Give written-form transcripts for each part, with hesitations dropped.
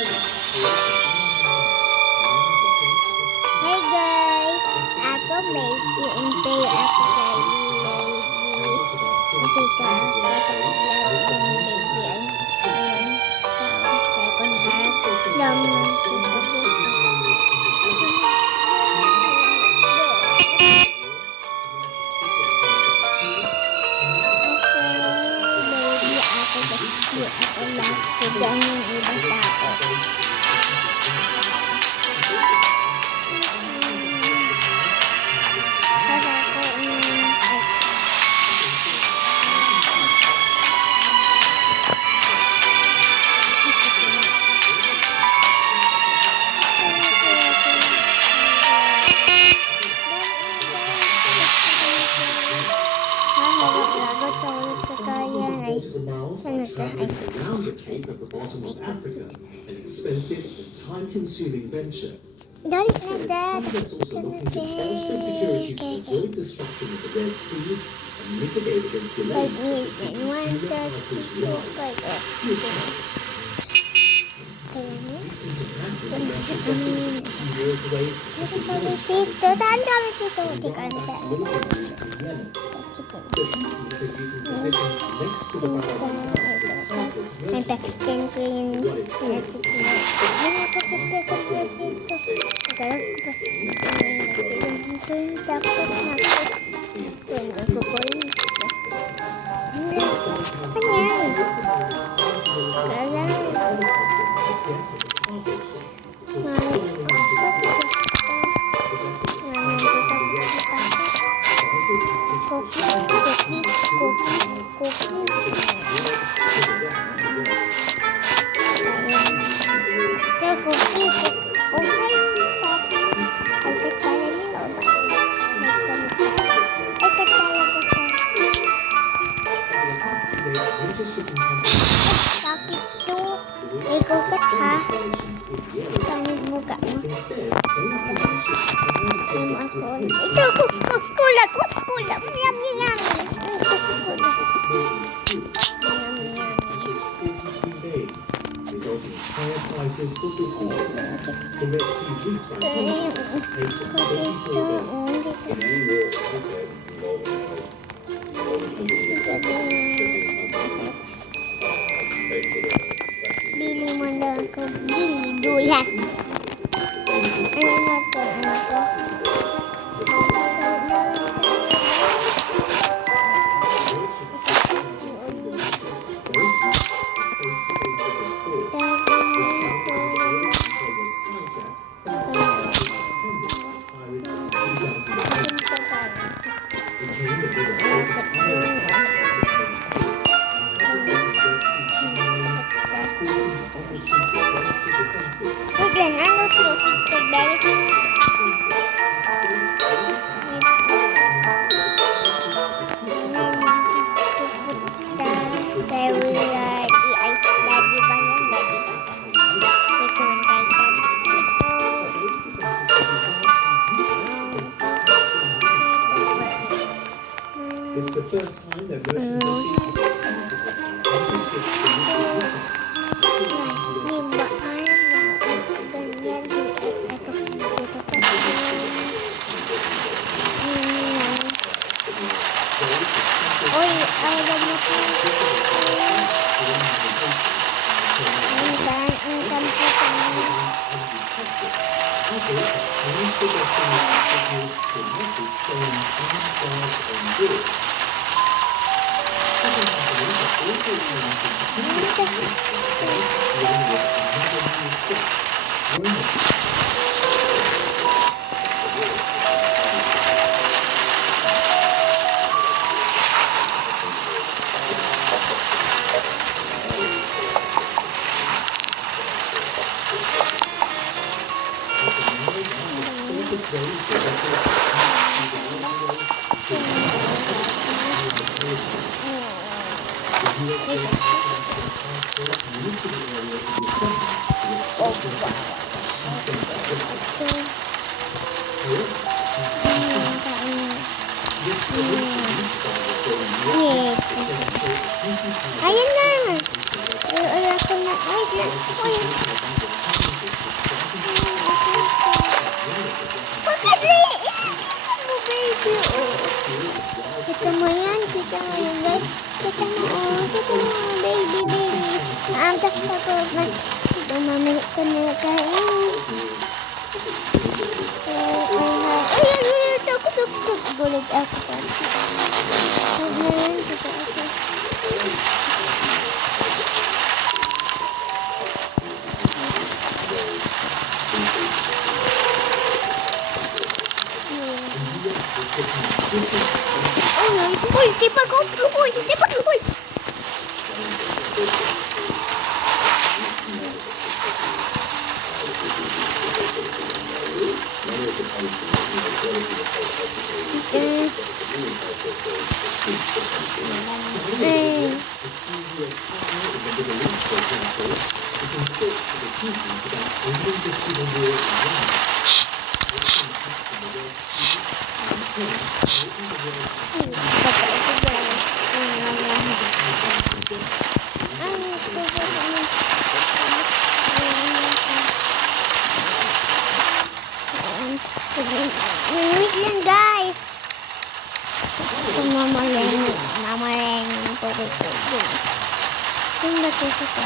Hey guys, ako baby, hindi ako baby. Dito ako sa vlog ng baby. Ayun, second half lang ng tutubo. Di ako laki din yung iba tao. Para ko Around the Cape at the bottom of Africa, an expensive and time-consuming venture. Scientists also looking to bolster security to avoid destruction of the Red Sea and mitigate against delays that the consumer prices rise. Recent attacks on commercial vessels a few years away have been launched by the Houthis are using positions next to the resulting in higher prices for businesses. The Red Sea routes by contrast pays for 24 Bili mo daw ako, bili duyan. Ano na to, ano to? Ano to? It's the first time that merchant vessels have established a partnership Ayan na. Wait na. Wait. Maandag pa mamalik ko na kainin. Ay, takot. Gulag ako. Huwag na yun, dito ako. Uy, tipa ko. Uy. Wait lang, guys. Mamaleng ng pagkakot. Kung nakikita.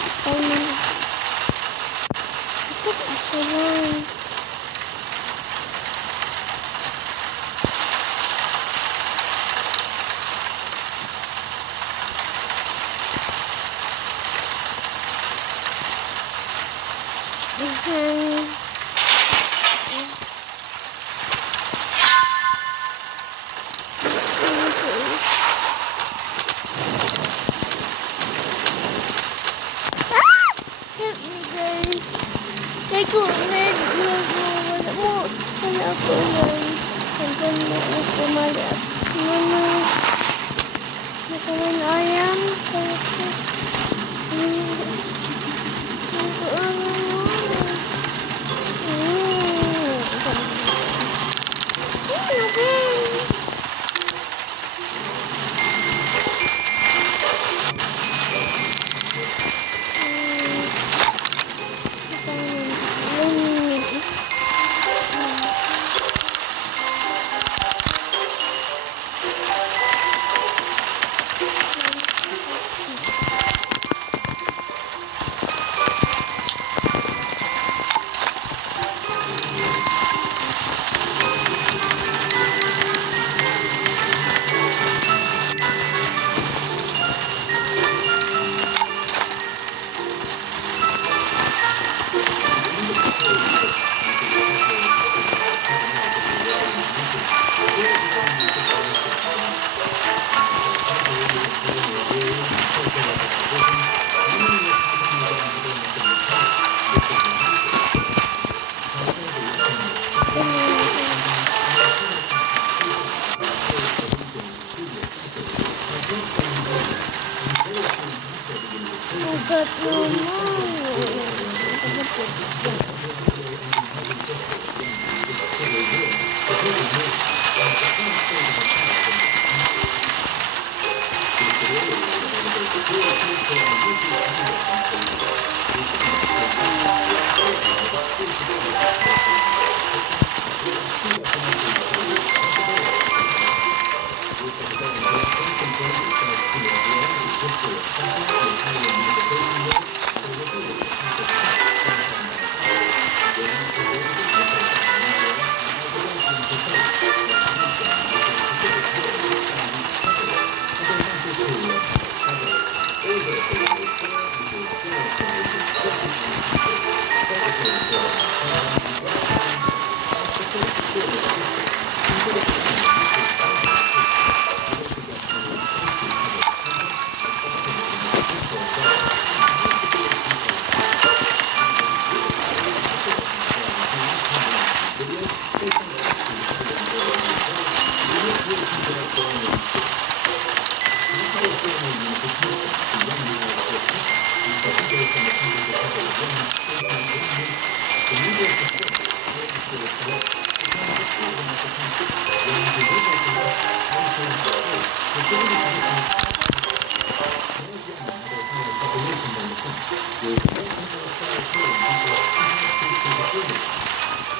Ako lang.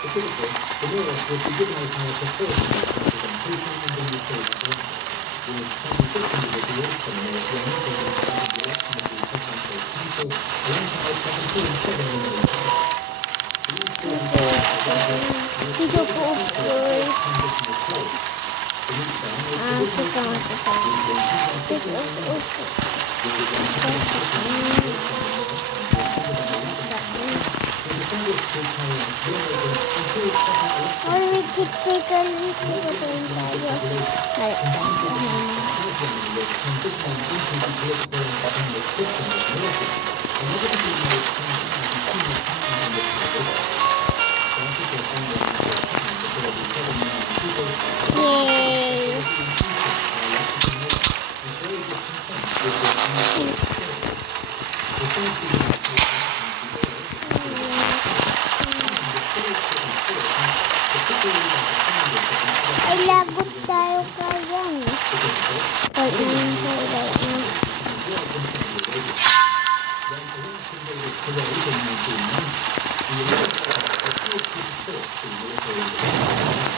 Because of this, the Royals would be given a higher proportion of representation in the new state governments. with 26 individuals from the North Wing taking part in the election of the Presidential Council alongside 17 semi-nominal candidates. These 44 representatives will Video create a po. future of transitional growth. Beneath them, a provisional cabinet with 150 members, with 150 members from the North and 111 from the South, was established to carry out lawmaking until proper elections Or we could could occur. take a North look London's larger population, Ay, combined with the fact that South London was transitioning into the political and economic system of North London, inevitably made some consumers happy in this transition. Darcy was only a matter of time before the 7 million people Yay! and very discontent with this new state of affairs. Despite the United States Ay, lagot tayo kayang. Pag namin kayo right now. When Iraq invaded Kuwait in 1990, the Americans refused to support the military intervention in Iraq.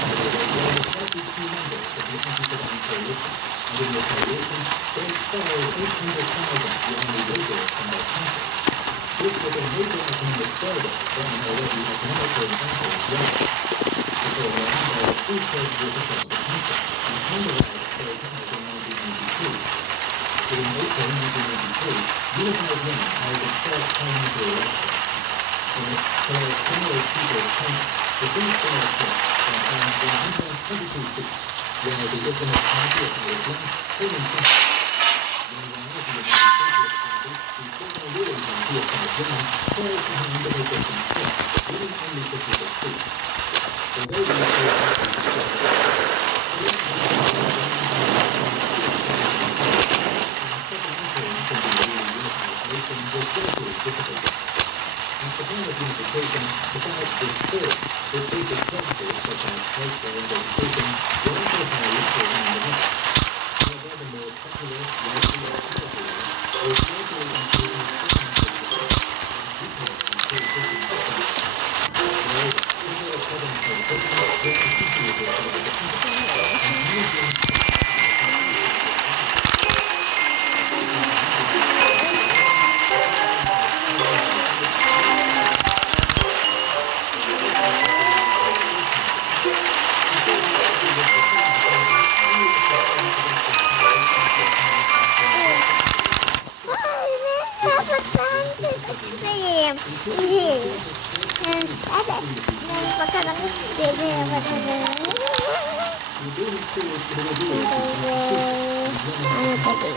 Saudi Arabia was one of the key members of the anti-Saddam coalition, and in retaliation, they expelled 800,000 Yemeni laborers from their country. This was a major economic burden for an already economically advantaged region. Before long, there were food shortages across the country, and hunger strikes broke out in 1992. In April 1993, Unified Yemen held its first parliamentary election. In it, Saleh's General People's Congress received the most votes and earned 122 seats, where the Islamist Party of Al-Islam came in second. Meanwhile, the United Socialist Party, the former ruling party of South Yemen, trailed behind as a distant third, winning only 56 seats. Although these three parties declared Saleh had influence in the newly unified nation was gradually dissipating. At the time of unification, the South was poor, with basic services such as healthcare and education were offered by equal than the North. However, the more populous, wealthy, and powerful North was gradually imposing fragmented systems and weakening pre-existing systems. Moreover, several southern politicians were associated with the independence, and many of them Ay, dapat lang. William. Ate, pagkakaroon. Pwede na pagkakaroon. Ano pa ba?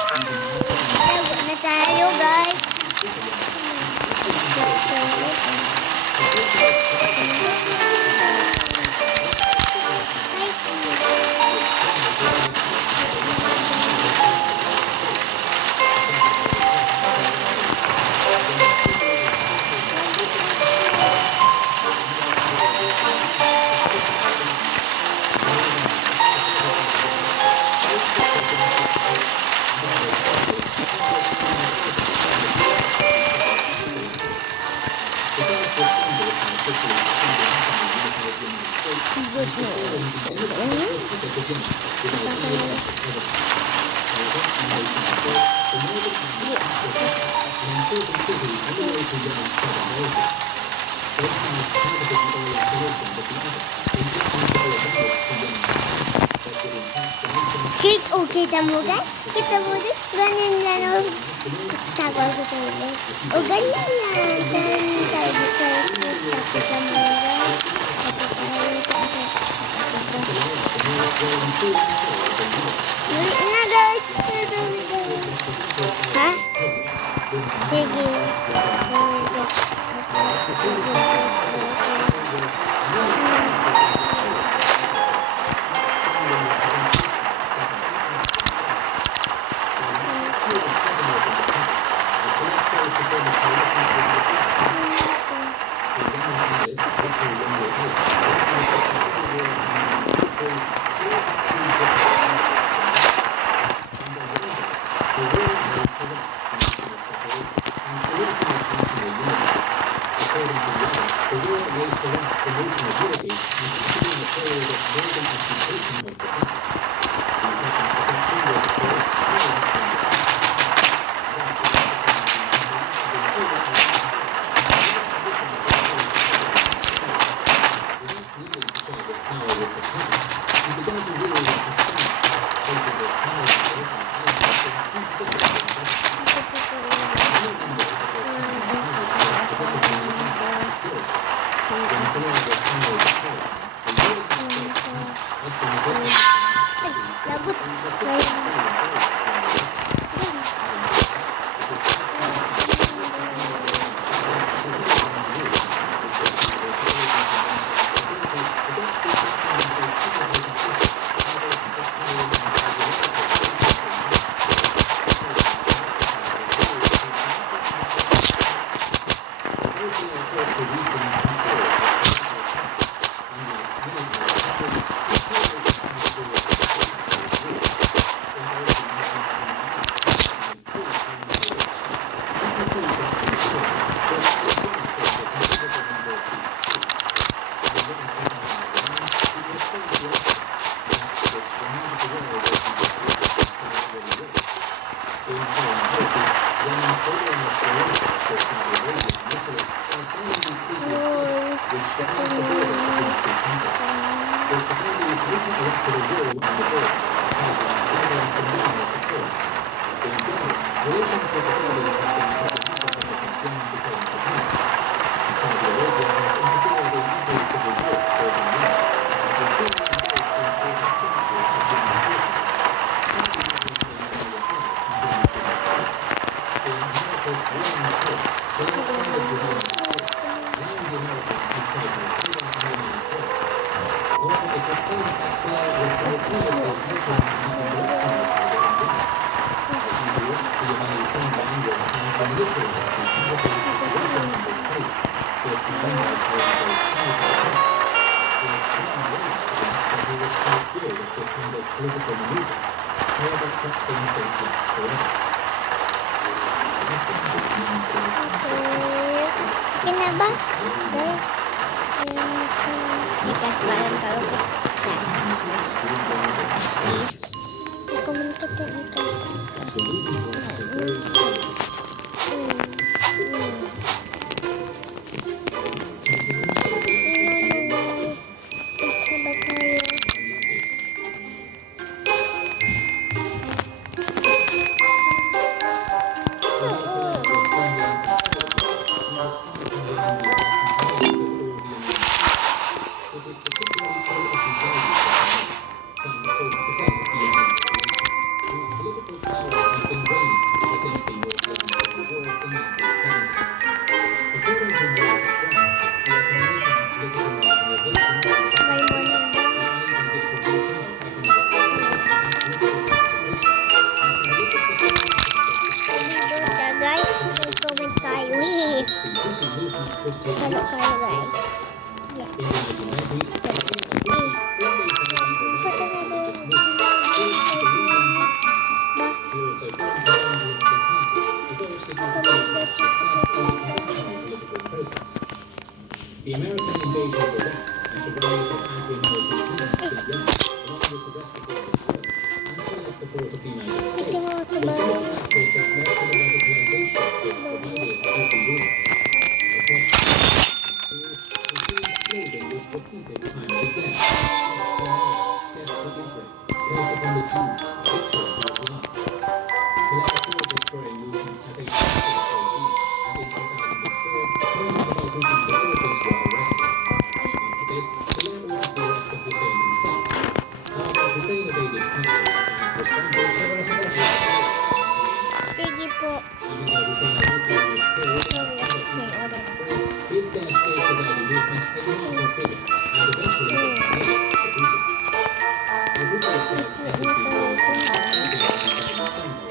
Lago na tayo, guys. The South was founded by officials descending from the unified United States and declaring the independent Republic of Yemen without any elected president. However, on May 24th, the northern arm captured Raqqa, an important city on the way to Yemen's southern oil fields. Both sides targeted the oil installations of the other, inflicting dire damage to Yemen's economy, but would enhance the nation's Kita mo, guys? Kita mo din? Ganyan lang ako. Tawa ko tayo. O ganyan lang. Ganyan tayo. Kita mo, guys. Na, guys. Ha? Sige. The lays to rest the notion of unity and continuing a period of northern occupation of the South. The second perception was, of course, Ireland and the South. Without needing to share this power with the South, he began to rule with the South, placing his family members and allies in key positions in government. Many members of this South family took positions in national security. When Soleil was finally deposed, the ruling experts estimated that Lagot. Those facilities later erected a wall on the border, citing Slavery from known as the Courts. In general, relations with the Saudis have been problematic ever since Yemen became independent. Saudi Arabia has interfered in every civil war fought in Yemen, and has routinely engaged in open skirmishes with Yemen forces. Saudi international affairs continues to be set. In America's war on terror, Saudi sided with the United States, allowing the Americans to strike on Iraq and Yemen soil. However, it was claimed that Salah was simultaneously helping and making work from the target in Yemen. As usual, the Yemeni strongman was trying to manipulate the complicated situation in his favor, first condemned by both sides of the conflict. There's one way to suggest that he was quite good at this kind of political maneuver. However, such things don't last forever. Kenapa? Ikas bahan kalau aku menutup The American invasion of Iraq and the rise of anti-American sentiments in Yemen, along with the rest of the world, as well as support of the United States, were some of the factors that led to the radicalization of this revivalist Houthi movement. Across schools, the same slogan was repeated time and again. Death to Israel, curse upon the Jews, victory to Islam. Salah saw this growing movement as a popular regime, and in 2004, hundreds of Houthi supporters were arrested. After this, Salah ordered the arrest of Hussein himself. However, Hussein evaded capture and was found guilty of even though Hussein al-Houthi was killed his death gave the Saudi movement a larger figure and eventually enslaved the Houthis. Al-Houthis had energy wars in the stronghold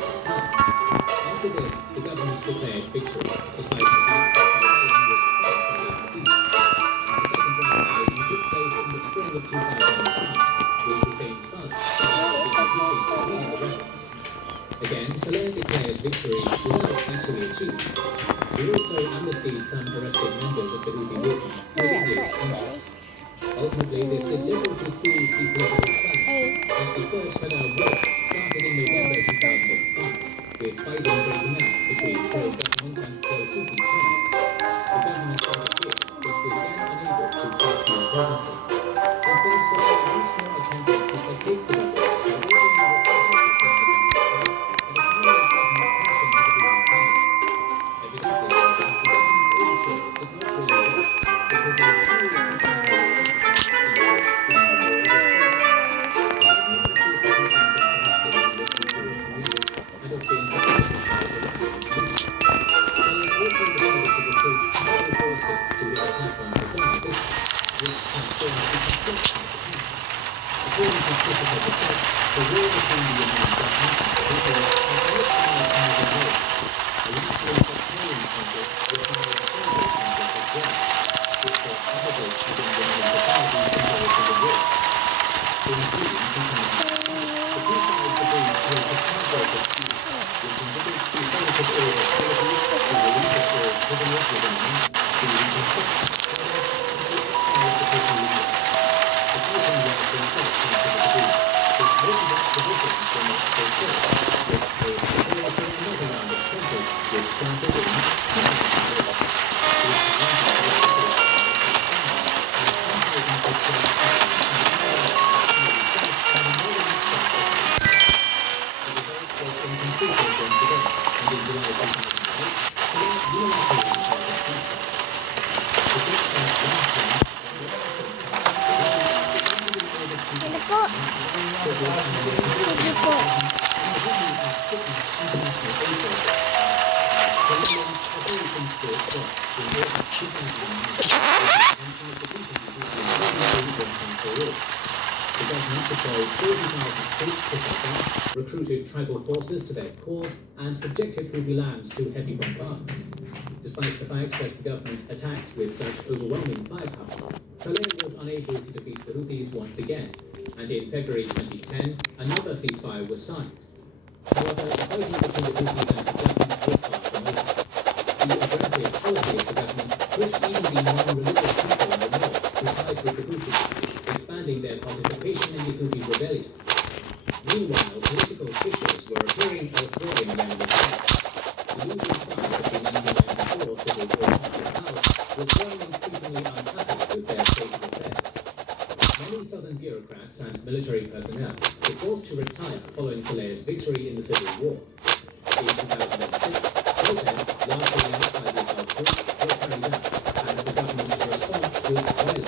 of Sana'a. After this, the government declared victory, despite the fact that the rebellion was far from being defeated. The second round fighting took place in the spring of 2005, with Hussein's father, leading the rebels. Again, Salah declared victory without actually achieving. He also amnestied some arrested members of the Houthi movement, leaving the insurgency. Instead, Saleh once more attempted to placate the rebels by ordering the retirement of some of the captives and assigning government pension to the Houthi family. Evidently, however, the government's overtures did not really work because in January 2006, in short, Saleh was the government accused the Houthis of collapsing the local Jewish community and of being supported by the Iraqi community. Saleh also decided to recruit tribal forces to the attack on Saddam this time, which transformed the complete campaign. According to Christopher Bassett, the war between the Yemeni government and the Houthis has not been a war. A largely sectarian conflict is now a tribal conflict as well, which brought aggregates within Yemeni society compared to the war. In June 2006, the two sides agreed to a tribal dispute, which envisaged the alternative order authorities, the release of all prisoners within a month, the reconstruction of Saleh, and the exile of the Houthi leaders. The fighting was in short after this agreement, but most of its provisions were not fulfilled, which made Saleh for another round of conflict, which started in 2008. This disaster was separated by the and 10,000 people inconclusive once again, and in July 2008, Saleh unilaterally declared a ceasefire. The Senate found one thing that the Houthis in August 2009, shortly after the invasion of Iran, and the Houthis had kidnapped international aid workers. Saleh launched Operation Scorched Earth in August 2009, with the intention of defeating the Houthi insurgency once and for all. The government deployed 40,000 troops to Saddam, recruited tribal forces to their cause, and subjected Houthi lands to heavy bombardment. Despite the fact that the government attacked with such overwhelming firepower, Saleh was unable to defeat the Houthis once again, and in February 2010, another ceasefire was signed. However, the fighting between the Houthis and the government was far from over. The aggressive policy of the government pushed even the non-religious people in the north to side with the Houthis, expanding their participation in the Houthi rebellion. Meanwhile, political fissures were appearing elsewhere in Yemen as well. The losing side of the 1994 civil war in the south was growing increasingly unhappy with their state of affairs. Many southern bureaucrats and military personnel were forced to retire following Saleh's victory in the civil war. In 2006, protests largely led by the above groups were carried out, and the government's response was violent.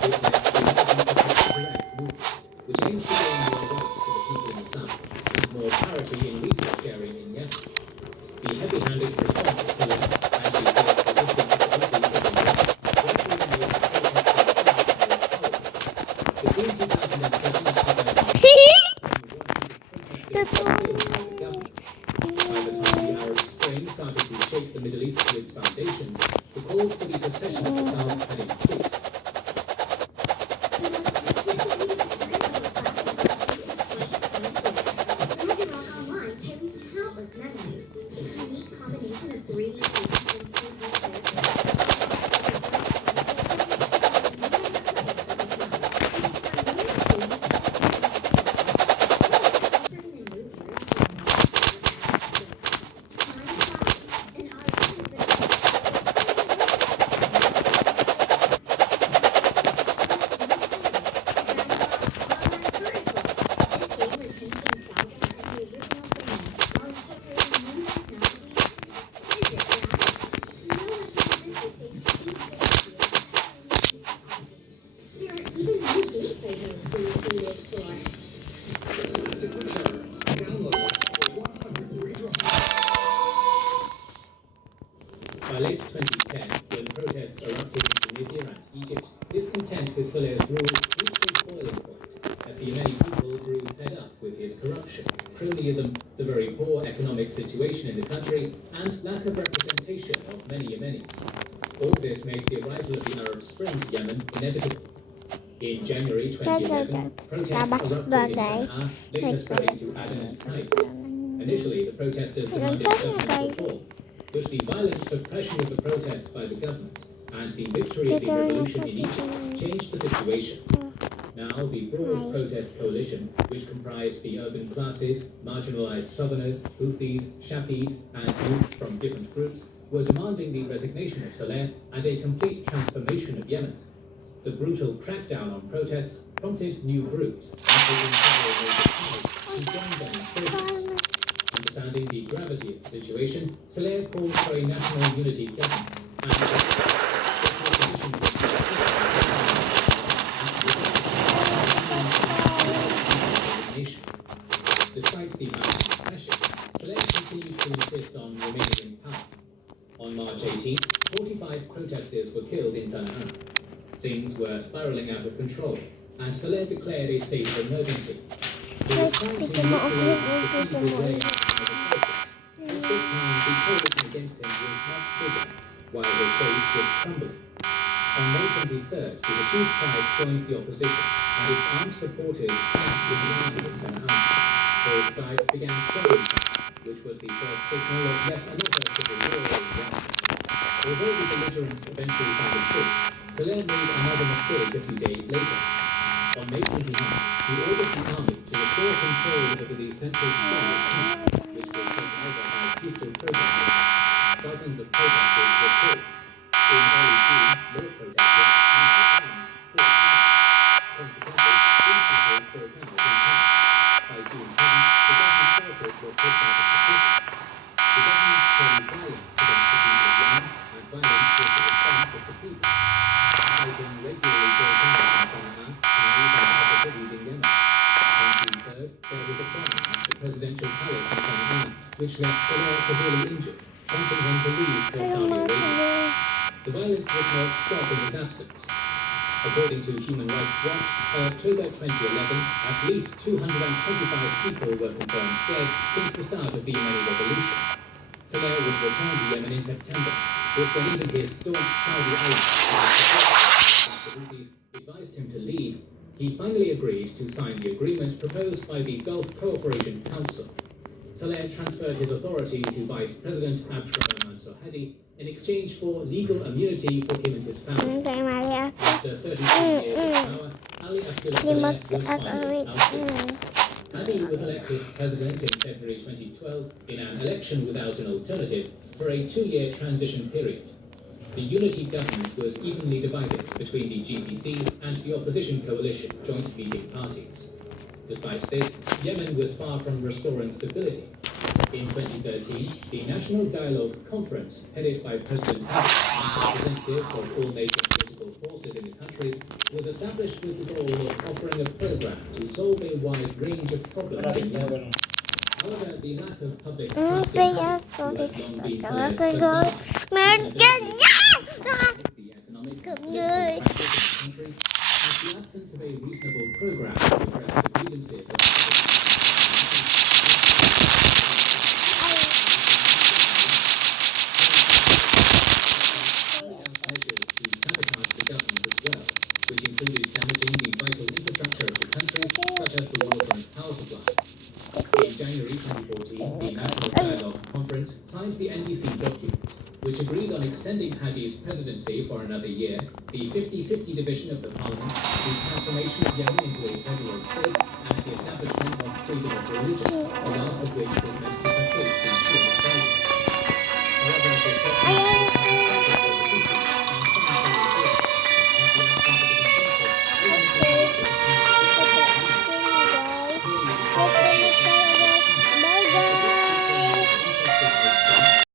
This led to the emergence of the Iraq movement, which aims to gain more rights for the people in the south, and more parity in resource sharing in Yemen. The heavy-handed response of Saleh and the fierce resistance of the Houthis in the north gradually made the protests in the south more powerful. Between 2007 and 2008, protesters were killed by the government. By the time the Arab Spring started to shake the Middle East to its foundations, the calls for the secession of the South had increased. By late 2010, when protests erupted in Tunisia and Egypt, discontent with Saleh's rule reached a boiling point as the Yemeni people grew fed up with his corruption, cronyism, the very poor economic situation in the country, and lack of representation of many Yemenis. All this made the arrival of the Arab Spring to Yemen inevitable. In January 2011, protests erupted in Sana'a, later spreading to Aden and Taiz. Initially, the protesters demanded government reform, but the violent suppression of the protests by the government and the victory of the revolution in Egypt changed the situation. Now, the broad protest coalition, which comprised the urban classes, marginalized southerners, Houthis, Shafis, and youths from different groups, were demanding the resignation of Saleh and a complete transformation of Yemen. The brutal crackdown on protests prompted new groups, including several major powers, to join demonstrations. Understanding the gravity of the situation, Saleh called for a national unity government and the opposition was resignation. Despite the mounting pressure, Saleh continued to insist on remaining in power. On March 18, 45 protesters were killed in Sana'a. Things were spiraling out of control, and Saleh declared a state of emergency. He was trying to manipulate and deceive his way out of the crisis. As this time, the coalition against him was much bigger, while his base was crumbling. On May 23rd, the Hashid tribe joined the opposition, and its armed supporters clashed with the army of Sana'a. Both sides began shelling each other, which was the first signal of yet another civil war in Yemen. Although the belligerents eventually signed a truce, Saleh made another mistake a few days later. On May 29th, he ordered the army to restore control over the central square of camps, which was taken over by peaceful protesters. Dozens of protesters were killed. In early June, more protesters, now armed, fought back. Consequently, street battles broke out in camps. By June 7th, the government forces were pushed out of position. The government chose violence against the people of Yemen, and violence was the response of the people. Fighting regularly broke out in Sana'a, Taiz, and other cities in Yemen. On June 3rd, there was a bomb at the presidential palace in Sana'a, which left Saleh severely injured, prompting him to leave for Saudi Arabia. The violence would not stop in his absence. According to Human Rights Watch, by October 2011, at least 225 people were confirmed dead since the start of the Yemeni revolution. Saleh would return to Yemen in September, but when even his staunch Saudi allies the Houthis advised him to leave, he finally agreed to sign the agreement proposed by the Gulf Cooperation Council. Saleh transferred his authority to Vice President Abdurrahman Mansur Hadi in exchange for legal immunity for him and his family. After 32 years in power, Ali Abdullah Saleh was finally ousted. Hadi was elected president in February 2012 in an election without an alternative for a 2-year transition period. The unity government was evenly divided between the GPC and the opposition coalition joint leading parties. Despite this, Yemen was far from restoring stability. In 2013, the National Dialogue Conference, headed by President Hadi and representatives of all major political forces in the country, was established with the goal of offering a program to solve a wide range of problems in Yemen. However, the lack of public trust in Hadi, who has long been Saleh's president, the economic and political crisis in the country, and the absence of a reasonable program to address the grievances of the measures to sabotage the government as well, which included damaging the vital infrastructure of the country, such as the water and power supply. In January 2014, the National Dialogue Conference signed the NDC document, which agreed on extending Hadi's presidency for another year, the 50-50 division of the parliament, the transformation of Yemen into a federal state, and the establishment of freedom of religion, the last of which was meant to placate the Shia violence. However, this document was not